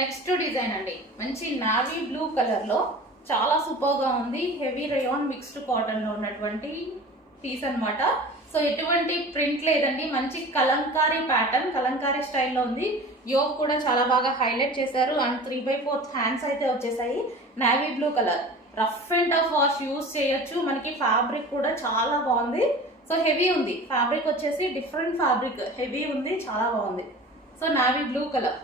Next design అండి, మంచి navy blue colour లో చాలా సూపర్ గా ఉంది. హెవీ రేయాన్ మిక్స్డ్ కాటన్ లో ఉన్నటువంటి పీస్ అన్నమాట. సో ఎటువంటి ప్రింట్ లేదండి, మంచి కలంకారీ ప్యాటర్న్, కలంకారీ స్టైల్లో ఉంది. యోక్ కూడా చాలా బాగా హైలైట్ చేశారు అండ్ 3/4 హ్యాండ్స్ అయితే వచ్చేసాయి. Navy blue colour, rough and tough wash use చేయొచ్చు. మనకి ఫ్యాబ్రిక్ కూడా చాలా బాగుంది. సో హెవీ ఉంది ఫ్యాబ్రిక్, వచ్చేసి డిఫరెంట్ ఫ్యాబ్రిక్, హెవీ ఉంది, చాలా బాగుంది. So navy blue colour.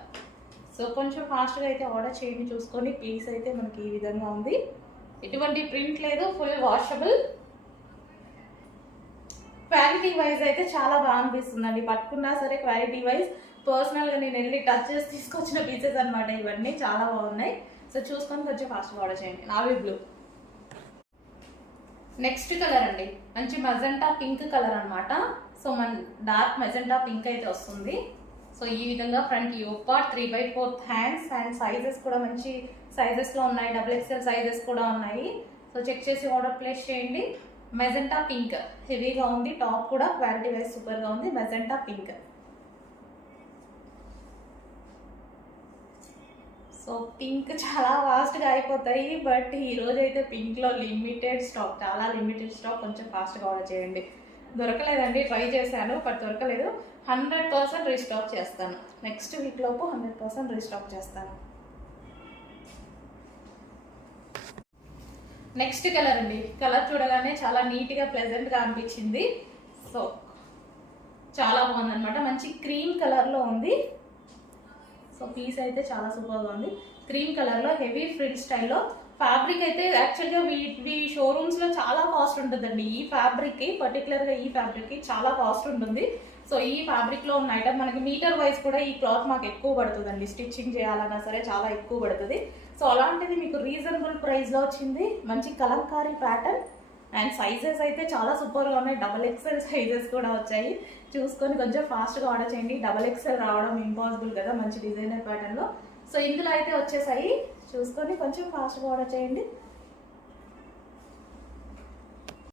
So కొంచెం ఫాస్ట్గా అయితే ఆర్డర్ చేయండి. చూసుకొని పీస్ అయితే మనకి ఈ విధంగా ఉంది, ఎటువంటి ప్రింట్ లేదు, ఫుల్ వాషబుల్. క్వాలిటీ వైజ్ అయితే చాలా బాగా అనిపిస్తుందండి, పట్టుకున్నా సరే క్వాలిటీ వైజ్. పర్సనల్గా నేను వెళ్ళి టచ్ చేసి తీసుకొచ్చిన పీసెస్ అనమాట ఇవన్నీ, చాలా బాగున్నాయి. సో చూసుకొని కొంచెం ఫాస్ట్గా ఆర్డర్ చేయండి. Navy blue. నెక్స్ట్ కలర్ అండి, మంచి మెజెంటా పింక్ కలర్ అనమాట. సో మన డార్క్ మెజెంటా పింక్ అయితే వస్తుంది. సో ఈ విధంగా front yoke part, 3/4 hands and sizes కూడా మంచి సైజెస్లో ఉన్నాయి. XXL సైజెస్ కూడా ఉన్నాయి. సో చెక్ చేసి ఆర్డర్ ప్లేస్ చేయండి. మెజెంటా పింక్ హెవీగా ఉంది, టాప్ కూడా క్వాలిటీ వైజ్ సూపర్గా ఉంది. Magenta pink. సో పింక్ చాలా ఫాస్ట్గా అయిపోతాయి, బట్ ఈరోజు అయితే పింక్లో లిమిటెడ్ స్టాక్, చాలా లిమిటెడ్ స్టాక్. కొంచెం ఫాస్ట్గా ఆర్డర్ చేయండి. దొరకలేదండి, ట్రై చేశాను బట్ దొరకలేదు. 100% రీస్టాక్ చేస్తాను. నెక్స్ట్ వీక్ లోపు 100% రీస్టాక్ చేస్తాను. నెక్స్ట్ కలర్ అండి, కలర్ చూడగానే చాలా నీట్గా ప్లెజెంట్గా అనిపించింది. సో చాలా బాగుంది అనమాట, మంచి క్రీమ్ కలర్లో ఉంది. సో పీస్ అయితే చాలా సూపర్గా ఉంది, క్రీమ్ కలర్లో హెవీ ఫ్రిల్ స్టైల్లో. ఫ్యాబ్రిక్ అయితే యాక్చువల్గా వీ షోరూమ్స్లో చాలా కాస్ట్ ఉంటుందండి. ఈ ఫ్యాబ్రిక్కి పర్టికులర్గా ఈ ఫ్యాబ్రిక్కి చాలా కాస్ట్ ఉంటుంది. సో ఈ ఫ్యాబ్రిక్లో ఉన్న ఐటమ్ మనకి మీటర్ వైజ్ కూడా ఈ క్లాత్ మాకు ఎక్కువ పడుతుందండి, స్టిచ్చింగ్ చేయాలన్నా సరే చాలా ఎక్కువ పడుతుంది. సో అలాంటిది మీకు రీజనబుల్ ప్రైస్లో వచ్చింది. మంచి కలంకారీ ప్యాటర్న్ అండ్ సైజెస్ అయితే చాలా సూపర్గా ఉన్నాయి. XXL సైజెస్ కూడా వచ్చాయి. చూసుకొని కొంచెం ఫాస్ట్గా ఆర్డర్ చేయండి. XXL రావడం ఇంపాసిబుల్ కదా మంచి డిజైనర్ ప్యాటర్న్లో. సో ఇందులో అయితే వచ్చేసాయి, చూసుకొని కొంచెం ఫాస్ట్గా ఆర్డర్ చేయండి.